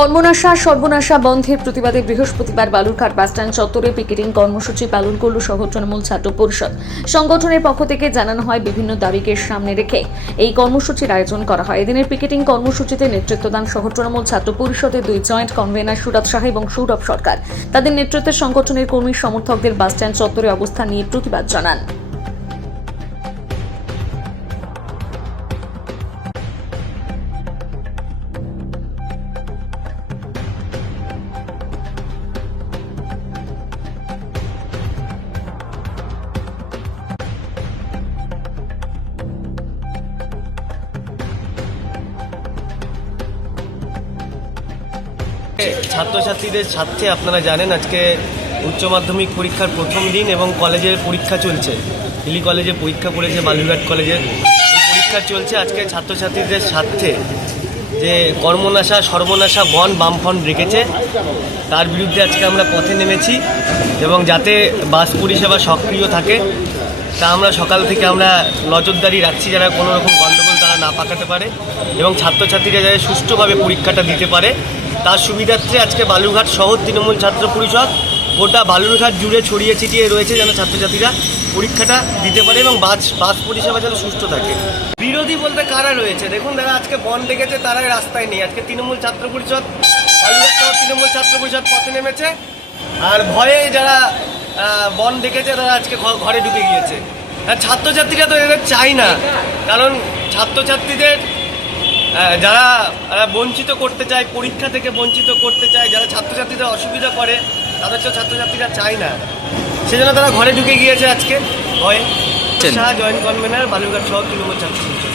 কর্মনাশা সর্বনাশা বন্ধের প্রতিবাদে বৃহস্পতিবার বালুরঘাট বাসস্ট্যান্ড চত্বরে পিকেটিং কর্মসূচি পালন করল সহ তৃণমূল ছাত্র পরিষদ। সংগঠনের পক্ষ থেকে জানানো হয়, বিভিন্ন দাবিকে সামনে রেখে এই কর্মসূচির আয়োজন করা হয়। এদিনের পিকেটিং কর্মসূচিতে নেতৃত্ব দেন সহ তৃণমূল ছাত্র পরিষদের দুই জয়েন্ট কনভেনার সুরাত শাহ এবং সৌরভ সরকার। তাদের নেতৃত্বে সংগঠনের কর্মী সমর্থকদের বাসস্ট্যান্ড চত্বরে অবস্থান নিয়ে প্রতিবাদ জানান। ছাত্রছাত্রীদের স্বার্থে আপনারা জানেন আজকে উচ্চ মাধ্যমিক পরীক্ষার প্রথম দিন এবং কলেজের পরীক্ষা চলছে। হিলি কলেজে পরীক্ষা পড়েছে, বালুরঘাট কলেজে পরীক্ষা চলছে। আজকে ছাত্রছাত্রীদের স্বার্থে যে কর্মনাশা সর্বনাশা বন বামফ্রন্ট রেখেছে, তার বিরুদ্ধে আজকে আমরা পথে নেমেছি এবং যাতে বাস পরিষেবা সক্রিয় থাকে তা আমরা সকাল থেকে আমরা নজরদারি রাখছি, যারা কোনো রকম গণ্ডগোল তারা না পাকাতে পারে এবং ছাত্রছাত্রীরা যাতে সুষ্ঠুভাবে পরীক্ষাটা দিতে পারে তার সুবিধার্থে আজকে বালুরঘাট শহর তৃণমূল ছাত্র পরিষদ গোটা বালুরঘাট জুড়ে ছড়িয়ে ছিটিয়ে রয়েছে যেন ছাত্রছাত্রীরা পরীক্ষাটা দিতে পারে এবং বাস পরিষেবা যেন সুষ্ঠু থাকে। বিরোধী বলতে কারা রয়েছে দেখুন, যারা আজকে বন ডেকেছে তারাই রাস্তায় নেই। আজকে তৃণমূল ছাত্র পরিষদ, বালুরঘাট শহর তৃণমূল ছাত্র পরিষদ পথে নেমেছে, আর ভয়ে যারা বন ডেকেছে তারা আজকে ঘরে ঢুকে গিয়েছে। ছাত্রছাত্রীরা তো এদের চাই না, কারণ ছাত্রছাত্রীদের যারা বঞ্চিত করতে চায়, পরীক্ষা থেকে বঞ্চিত করতে চায়, যারা ছাত্রছাত্রীদের অসুবিধা করে তাদের তো ছাত্রছাত্রীরা চায় না, সেজন্য তারা ঘরে ঢুকে গিয়েছে আজকে ভয়ে। জয়েন্ট কনভেনার, বালুরঘাট শহর তৃণমূল ছাত্র পরিষদ।